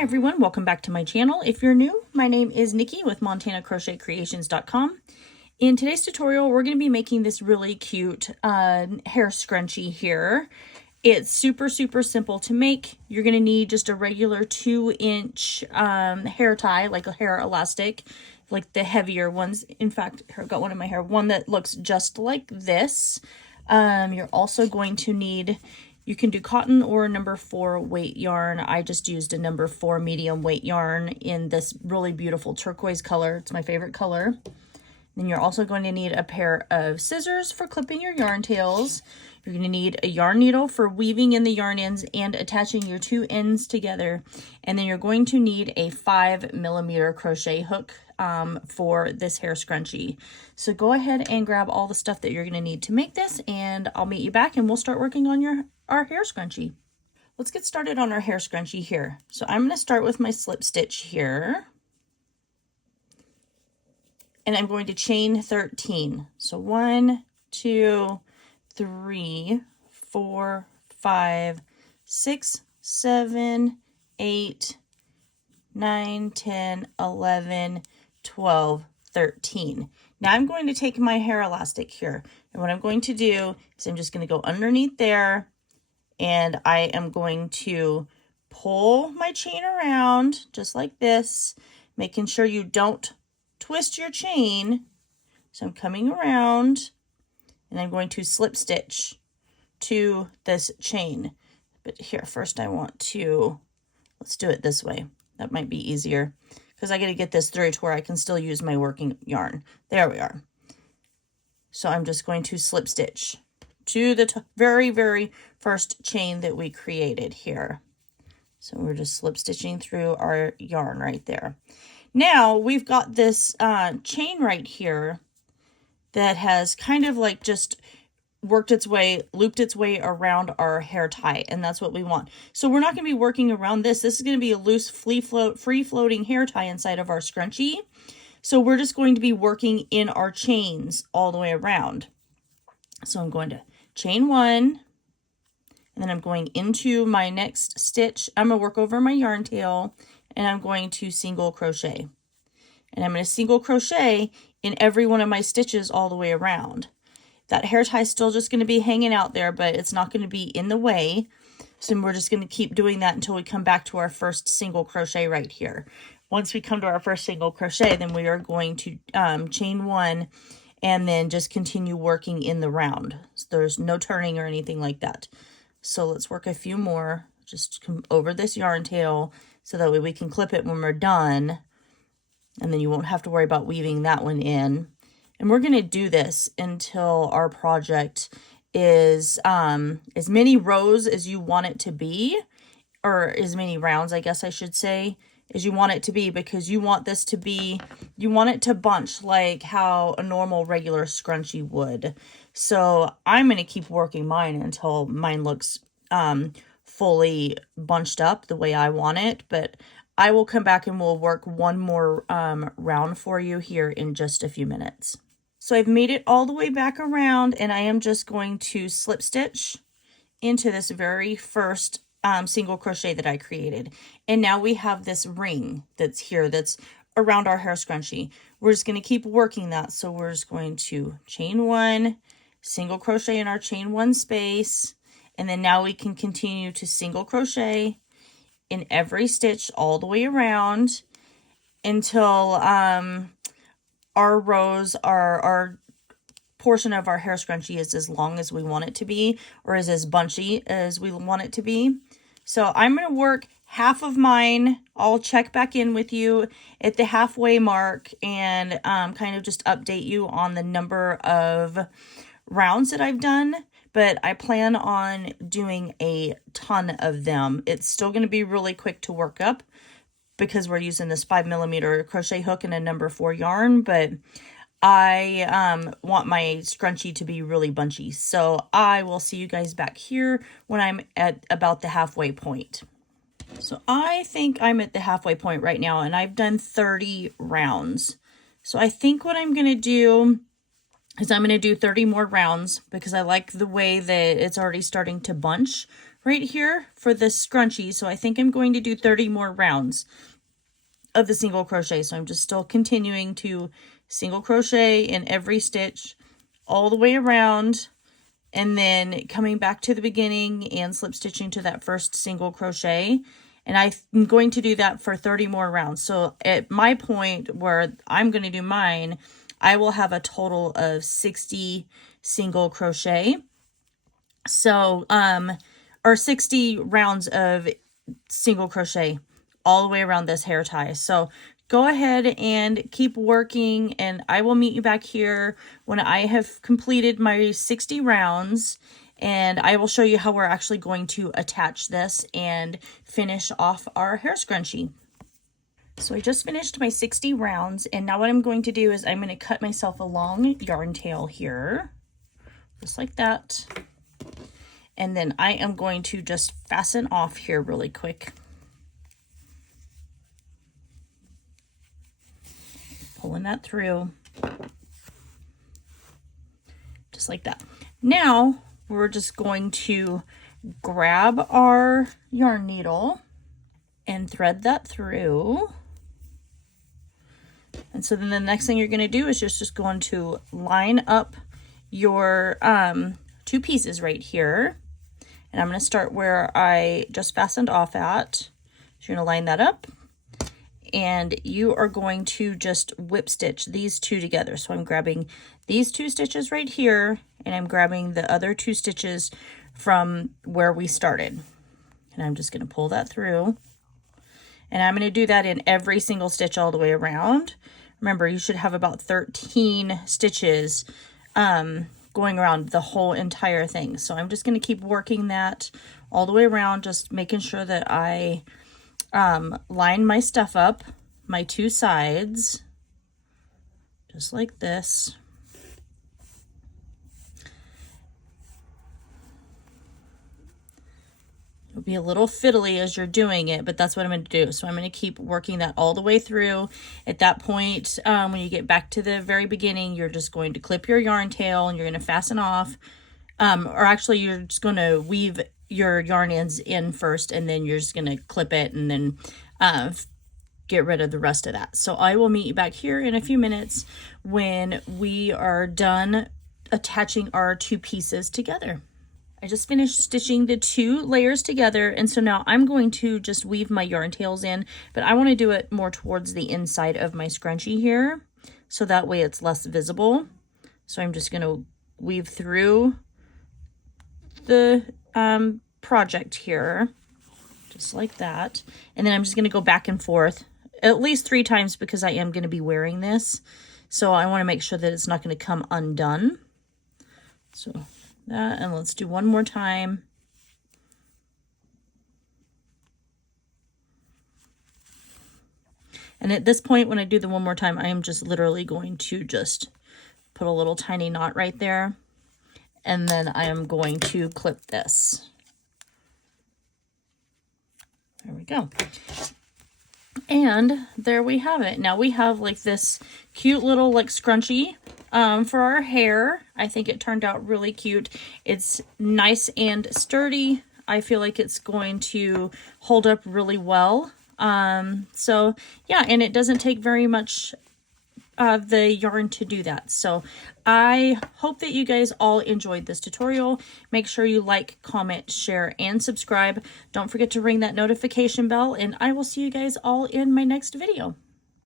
Hi everyone, welcome back to my channel. If you're new, my name is Nikki with montanacrochetcreations.com. In today's tutorial, we're going to be making this really cute hair scrunchie here. It's super simple to make. You're going to need just a regular 2-inch hair tie, like a hair elastic, like the heavier ones. In fact, I've got one in my hair, one that looks just like this. You're also going to need, you can do cotton or number 4 weight yarn. I just used a number 4 medium weight yarn in this really beautiful turquoise color. It's my favorite color. Then you're also going to need a pair of scissors for clipping your yarn tails. You're going to need a yarn needle for weaving in the yarn ends and attaching your 2 ends together. And then you're going to need a 5mm crochet hook for this hair scrunchie. So go ahead and grab all the stuff that you're going to need to make this, and I'll meet you back and we'll start working on our hair scrunchie. Let's get started on our hair scrunchie here. So I'm going to start with my slip stitch here. And I'm going to chain 13. So 1, 2, 3, 4, 5, 6, 7, 8, 9, 10, 11, 12, 13. Now I'm going to take my hair elastic here. And what I'm going to do is I'm just going to go underneath there. And I am going to pull my chain around just like this, making sure you don't twist your chain. So I'm coming around and I'm going to slip stitch to this chain. But here, first I want to, let's do it this way. That might be easier because I got to get this through to where I can still use my working yarn. There we are. So I'm just going to slip stitch to the very first chain that we created here. So we're just slip stitching through our yarn right there. Now we've got this chain right here that has kind of like just looped its way around our hair tie, and that's what we want. So we're not going to be working around this. This is going to be a loose free floating hair tie inside of our scrunchie. So we're just going to be working in our chains all the way around. So I'm going to chain 1, and then I'm going into my next stitch. I'm going to work over my yarn tail, and I'm going to single crochet. And I'm going to single crochet in every one of my stitches all the way around. That hair tie is still just going to be hanging out there, but it's not going to be in the way. So we're just going to keep doing that until we come back to our first single crochet right here. Once we come to our first single crochet, then we are going to chain 1 and then just continue working in the round. So there's no turning or anything like that. So let's work a few more. Just come over this yarn tail so that way we can clip it when we're done. And then you won't have to worry about weaving that one in. And we're going to do this until our project is as many rows as you want it to be, or as many rounds, I guess I should say, as you want it to be, because you want this to be, you want it to bunch like how a normal regular scrunchie would. So I'm going to keep working mine until mine looks fully bunched up the way I want it, but I will come back and we'll work one more round for you here in just a few minutes. So I've made it all the way back around, and I am just going to slip stitch into this very first single crochet that I created. And now we have this ring that's here that's around our hair scrunchie. We're just going to keep working that. So we're just going to chain 1, single crochet in our chain 1 space, and then now we can continue to single crochet in every stitch all the way around until our rows our portion of our hair scrunchie is as long as we want it to be, or is as bunchy as we want it to be. So I'm going to work half of mine. I'll check back in with you at the halfway mark and kind of just update you on the number of rounds that I've done. But I plan on doing a ton of them. It's still going to be really quick to work up because we're using this 5mm crochet hook and a number 4 yarn, but I want my scrunchie to be really bunchy. So I will see you guys back here when I'm at about the halfway point. So I think I'm at the halfway point right now, and I've done 30 rounds. So I think what I'm going to do is I'm going to do 30 more rounds because I like the way that it's already starting to bunch right here for this scrunchie. So I think I'm going to do 30 more rounds of the single crochet. So I'm just still continuing to single crochet in every stitch all the way around, and then coming back to the beginning and slip stitching to that first single crochet. And I'm going to do that for 30 more rounds. So at my point where I'm going to do mine, I will have a total of 60 single crochet. So, or 60 rounds of single crochet all the way around this hair tie. So go ahead and keep working, and I will meet you back here when I have completed my 60 rounds, and I will show you how we're actually going to attach this and finish off our hair scrunchie. So I just finished my 60 rounds, and now what I'm going to do is I'm going to cut myself a long yarn tail here, just like that. And then I am going to just fasten off here really quick. Pulling that through, just like that. Now we're just going to grab our yarn needle and thread that through. And so then the next thing you're going to do is just going to line up your two pieces right here. And I'm going to start where I just fastened off at. So you're going to line that up. And you are going to just whip stitch these two together. So I'm grabbing these two stitches right here, and I'm grabbing the other two stitches from where we started. And I'm just going to pull that through. And I'm going to do that in every single stitch all the way around. Remember, you should have about 13 stitches going around the whole entire thing. So I'm just going to keep working that all the way around, just making sure that I line my stuff up, my two sides, just like this. It'll be a little fiddly as you're doing it, but that's what I'm going to do. So I'm going to keep working that all the way through. At that point, when you get back to the very beginning, you're just going to clip your yarn tail and you're going to fasten off. Or actually, you're just going to weave your yarn ends in first, and then you're just going to clip it and then get rid of the rest of that. So I will meet you back here in a few minutes when we are done attaching our two pieces together. I just finished stitching the two layers together, and so now I'm going to just weave my yarn tails in, but I want to do it more towards the inside of my scrunchie here, so that way it's less visible. So I'm just going to weave through the project here, just like that, and then I'm just going to go back and forth at least 3 times because I am going to be wearing this, so I want to make sure that it's not going to come undone. So that, and let's do one more time. And at this point, when I do the one more time, I am just literally going to just put a little tiny knot right there, and then I am going to clip this. There we go. And there we have it. Now we have like this cute little like scrunchie for our hair. I think it turned out really cute. It's nice and sturdy. I feel like it's going to hold up really well. So yeah, and it doesn't take very much of the yarn to do that. So I hope that you guys all enjoyed this tutorial. Make sure you like, comment, share, and subscribe. Don't forget to ring that notification bell, and I will see you guys all in my next video.